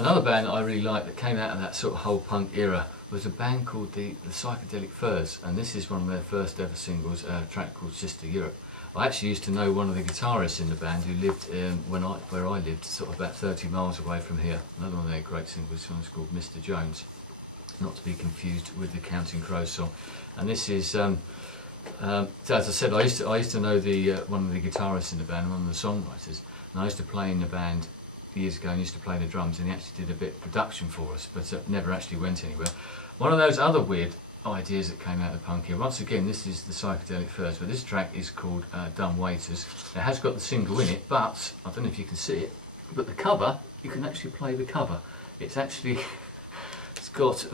Another band that I really liked that came out of that sort of whole punk era was a band called the Psychedelic Furs, and this is one of their first ever singles, a track called Sister Europe. I actually used to know one of the guitarists in the band who lived where I lived, sort of about 30 miles away from here. Another one of their great singles, one's called Mr. Jones, not to be confused with the Counting Crows song. And this is, so as I said, I used to know one of the guitarists in the band, one of the songwriters, and I used to play in the band years ago and used to play the drums, and he actually did a bit of production for us, but never actually went anywhere. One of those other weird ideas that came out of punk here, once again this is the Psychedelic Furs, but this track is called Dumb Waiters. It has got the single in it, but I don't know if you can see it, but the cover, you can actually play the cover. It's actually, it's got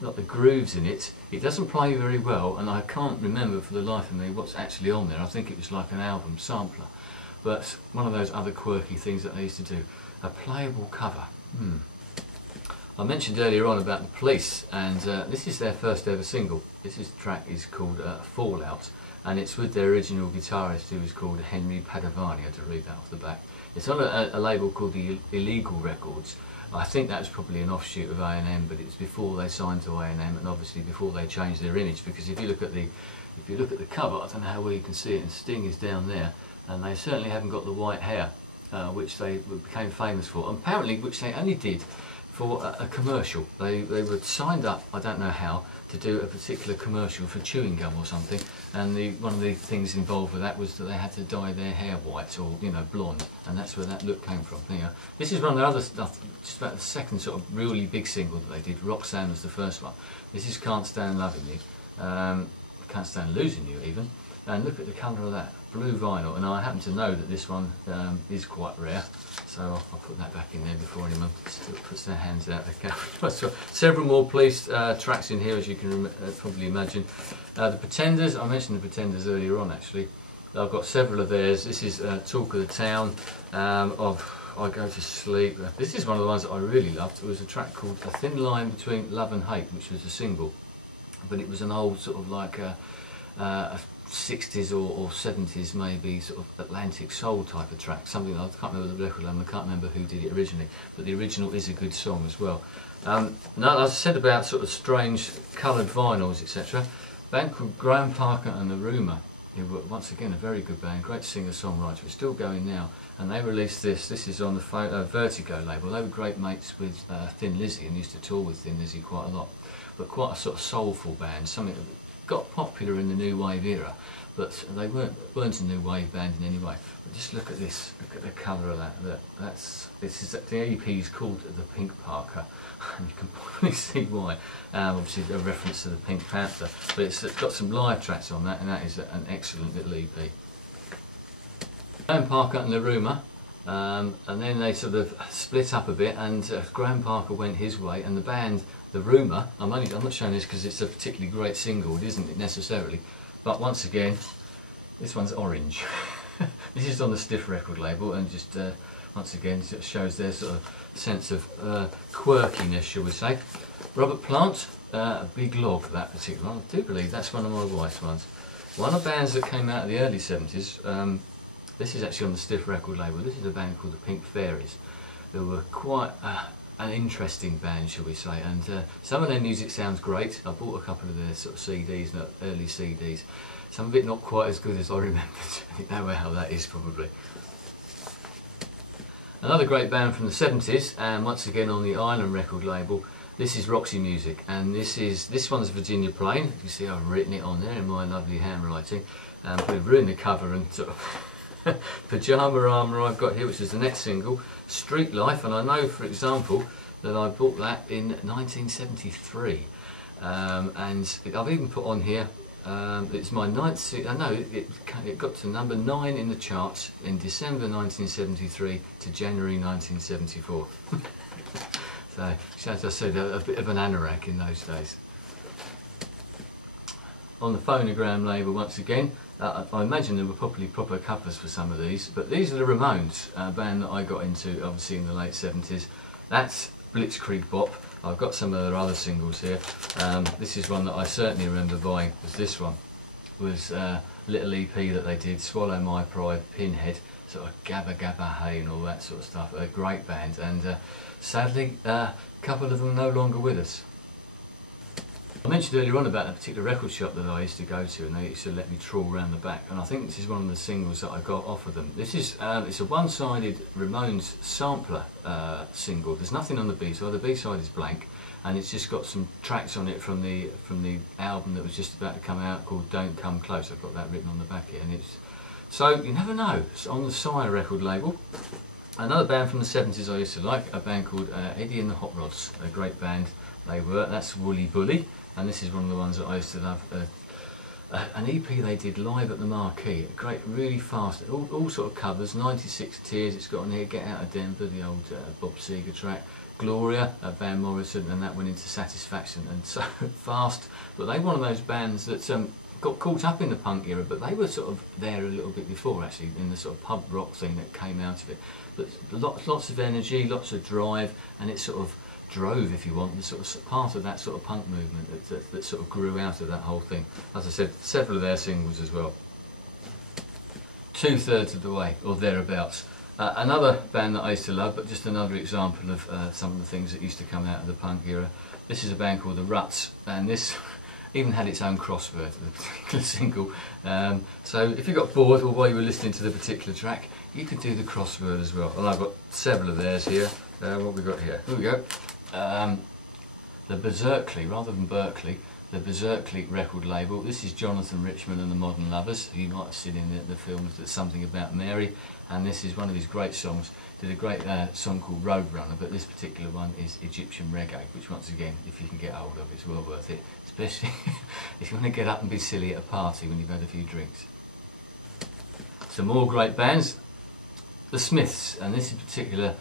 not the grooves in it. It doesn't play very well, and I can't remember for the life of me what's actually on there. I think it was like an album sampler, but one of those other quirky things that I used to do, a playable cover. I mentioned earlier on about the Police, and this is their first ever single. This track is called Fallout, and it's with their original guitarist, who was called Henry Padovani. I had to read that off the back. It's on a label called the Illegal Records. I think that was probably an offshoot of A&M, but it's before they signed to A&M, and obviously before they changed their image. Because if you look at the cover, I don't know how well you can see it, and Sting is down there, and they certainly haven't got the white hair, which they became famous for. And apparently, which they only did for a commercial. They were signed up, I don't know how, to do a particular commercial for chewing gum or something, and one of the things involved with that was that they had to dye their hair white, or blonde, and that's where that look came from. This is one of the other stuff, just about the second sort of really big single that they did. Roxanne was the first one. This is Can't Stand Loving You, Can't Stand Losing You even, and look at the colour of that, blue vinyl. And I happen to know that this one is quite rare, so I'll put that back in there before anyone puts their hands out. Okay. Several more Police tracks in here, as you can probably imagine. The Pretenders, I mentioned the Pretenders earlier on actually. I've got several of theirs. This is Talk of the Town, of I Go to Sleep. This is one of the ones that I really loved. It was a track called A Thin Line Between Love and Hate, which was a single, but it was an old sort of like a 60s or 70s maybe sort of Atlantic soul type of track, something. I can't remember the record label, I can't remember who did it originally, but the original is a good song as well. Now, as I said about sort of strange coloured vinyls, etc., a band called Graham Parker and the Rumour, who were once again a very good band, great singer-songwriter, it's still going now, and they released this is on the Vertigo label. They were great mates with Thin Lizzy and used to tour with Thin Lizzy quite a lot, but quite a sort of soulful band, something that got popular in the new wave era, but they weren't a new wave band in any way. But just look at this, look at the colour of that. The EP is called The Pink Parker, and you can probably see why. Obviously a reference to the Pink Panther, but it's got some live tracks on that, and that is an excellent little EP. Graham Parker and the Rumour, and then they sort of split up a bit, and Graham Parker went his way, and the band The Rumour, I'm not showing this because it's a particularly great single, it isn't necessarily, but once again, this one's orange. This is on the Stiff record label, and just once again it shows their sort of sense of quirkiness, shall we say. Robert Plant, a big log, that particular one. I do believe that's one of my wife's ones. One of the bands that came out of the early 70s, this is actually on the Stiff record label. This is a band called the Pink Fairies. They were quite an interesting band, shall we say, and some of their music sounds great. I bought a couple of their sort of CDs, early CDs. Some of it not quite as good as I remembered. You know how that is probably. Another great band from the 70s, and once again on the Island record label. This is Roxy Music, and this one's Virginia Plain. You can see I've written it on there in my lovely handwriting. But I've ruined the cover and sort of Pyjama Armour I've got here, which is the next single, Street Life, and I know, for example, that I bought that in 1973, and I've even put on here, it's my ninth, it got to number 9 in the charts in December 1973 to January 1974. So, as I said, a bit of an anorak in those days. On the Phonogram label, once again, I imagine there were probably proper covers for some of these, but these are the Ramones, a band that I got into obviously in the late 70s. That's Blitzkrieg Bop. I've got some of their other singles here. This is one that I certainly remember buying, was this one. It was a little EP that they did, Swallow My Pride, Pinhead, sort of Gabba Gabba Hey and all that sort of stuff. A great band, and sadly a couple of them are no longer with us. I mentioned earlier on about a particular record shop that I used to go to, and they used to let me trawl around the back, and I think this is one of the singles that I got off of them. This is it's a one-sided Ramones sampler single. There's nothing on the B-side. The B-side is blank, and it's just got some tracks on it from the album that was just about to come out called Don't Come Close. I've got that written on the back here, and it's so you never know. It's on the Sire record label. Another band from the 70s I used to like, a band called Eddie and the Hot Rods, a great band they were. That's Woolly Bully, and this is one of the ones that I used to love. An EP they did live at the Marquee, a great, really fast, all sort of covers. 96 Tears, it's got on here, Get Out of Denver, the old Bob Seger track, Gloria, Van Morrison, and that went into Satisfaction, and so fast. But they were one of those bands that got caught up in the punk era, but they were sort of there a little bit before, actually, in the sort of pub rock thing that came out of it. But lots of energy, lots of drive, and it sort of drove, if you want, the sort of part of that sort of punk movement that sort of grew out of that whole thing. As I said, several of their singles as well. 2/3 of the way, or thereabouts. Another band that I used to love, but just another example of some of the things that used to come out of the punk era. This is a band called The Ruts, and this even had its own crossword, the particular single. So if you got bored or while you were listening to the particular track, you could do the crossword as well. And I've got several of theirs here. What have we got here? Here we go. The Berserkly, rather than Berkeley, the Berserkly record label. This is Jonathan Richman and the Modern Lovers, who you might have seen in the films That's Something About Mary, and this is one of his great songs. Did a great song called Roadrunner, but this particular one is Egyptian Reggae, which once again, if you can get hold of, it's well worth it, especially if you want to get up and be silly at a party when you've had a few drinks. Some more great bands. The Smiths, and this in particular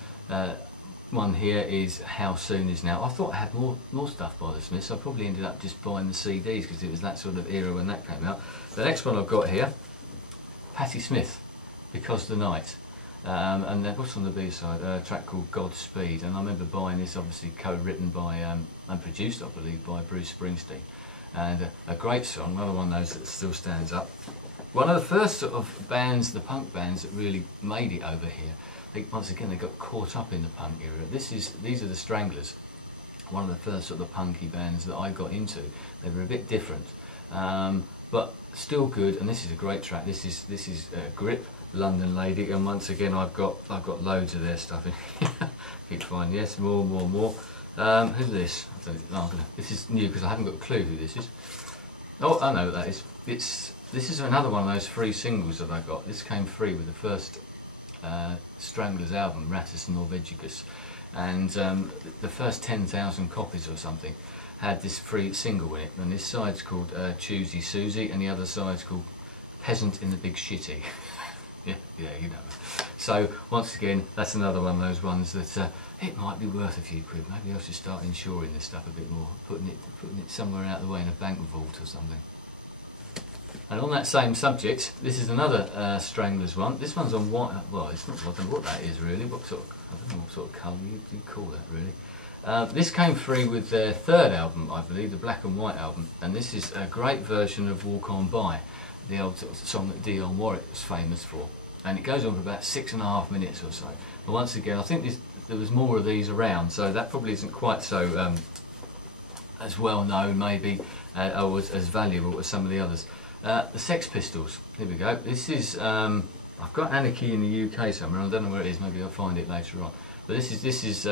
one here is How Soon Is Now. I thought I had more stuff by the Smiths. I probably ended up just buying the CDs because it was that sort of era when that came out. The next one I've got here, Patti Smith, Because the Night. And what's on the B-side? A track called Godspeed. And I remember buying this, obviously co-written by and produced, I believe, by Bruce Springsteen. And a great song, another one of those that still stands up. One of the first sort of bands, the punk bands, that really made it over here. Once again, they got caught up in the punk era. These are the Stranglers, one of the first sort of punky bands that I got into. They were a bit different, but still good. And this is a great track. This is Grip, London Lady, and once again, I've got loads of their stuff in here. Keep finding, yes, more. Who's this? This is new because I haven't got a clue who this is. Oh, I know what that is. This is another one of those free singles that I got. This came free with the first Stranglers album, Rattus Norvegicus, and the first 10,000 copies or something had this free single in it, and this side's called Choosy Susie, and the other side's called Peasant in the Big Shitty. yeah, you know. So once again, that's another one of those ones that it might be worth a few quid. Maybe I should start insuring this stuff a bit more, putting it somewhere out of the way in a bank vault or something. And on that same subject, this is another Stranglers one. This one's on white. Well, it's not. I don't know what that is really. I don't know what sort of colour you call that really. This came free with their third album, I believe, the Black and White album, and this is a great version of Walk On By, the old sort of song that Dionne Warwick was famous for. And it goes on for about 6.5 minutes or so. But once again, I think there was more of these around, so that probably isn't quite so as well known, maybe, or as valuable as some of the others. The Sex Pistols, here we go. This is, I've got Anarchy in the UK somewhere, I don't know where it is, maybe I'll find it later on. But this is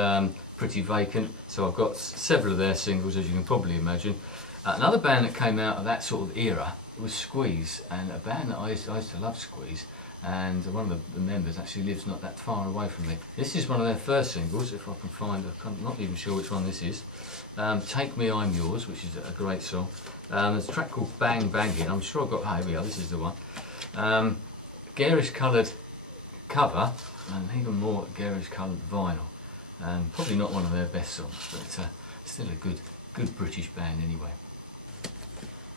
pretty vacant, so I've got several of their singles, as you can probably imagine. Another band that came out of that sort of era was Squeeze, and a band that I used to love, Squeeze, and one of the members actually lives not that far away from me. This is one of their first singles, if I can find, I'm not even sure which one this is. Take Me, I'm Yours, which is a great song. There's a track called Bang Bang here. I'm sure I've got, here we are, this is the one. Garish coloured cover, and even more garish coloured vinyl. Probably not one of their best songs, but still a good British band anyway.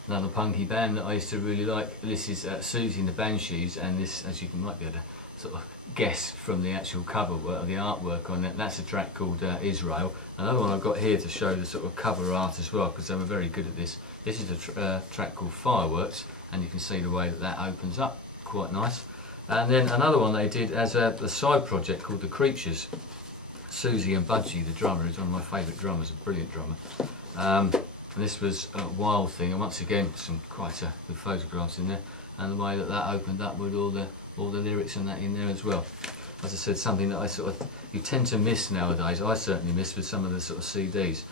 Another punky band that I used to really like, this is Susie and the Banshees, and this, as you might be able to sort of guess from the actual cover work, the artwork on it, that's a track called Israel. Another one I've got here to show the sort of cover art as well, because they were very good at this. This is a track called Fireworks, and you can see the way that opens up, quite nice. And then another one they did as a side project called The Creatures. Susie and Budgie, the drummer, is one of my favourite drummers, a brilliant drummer. And this was a wild thing, and once again some quite good photographs in there, and the way that opened up with all the lyrics and that in there as well. As I said, something that you tend to miss nowadays. I certainly miss with some of the sort of CDs.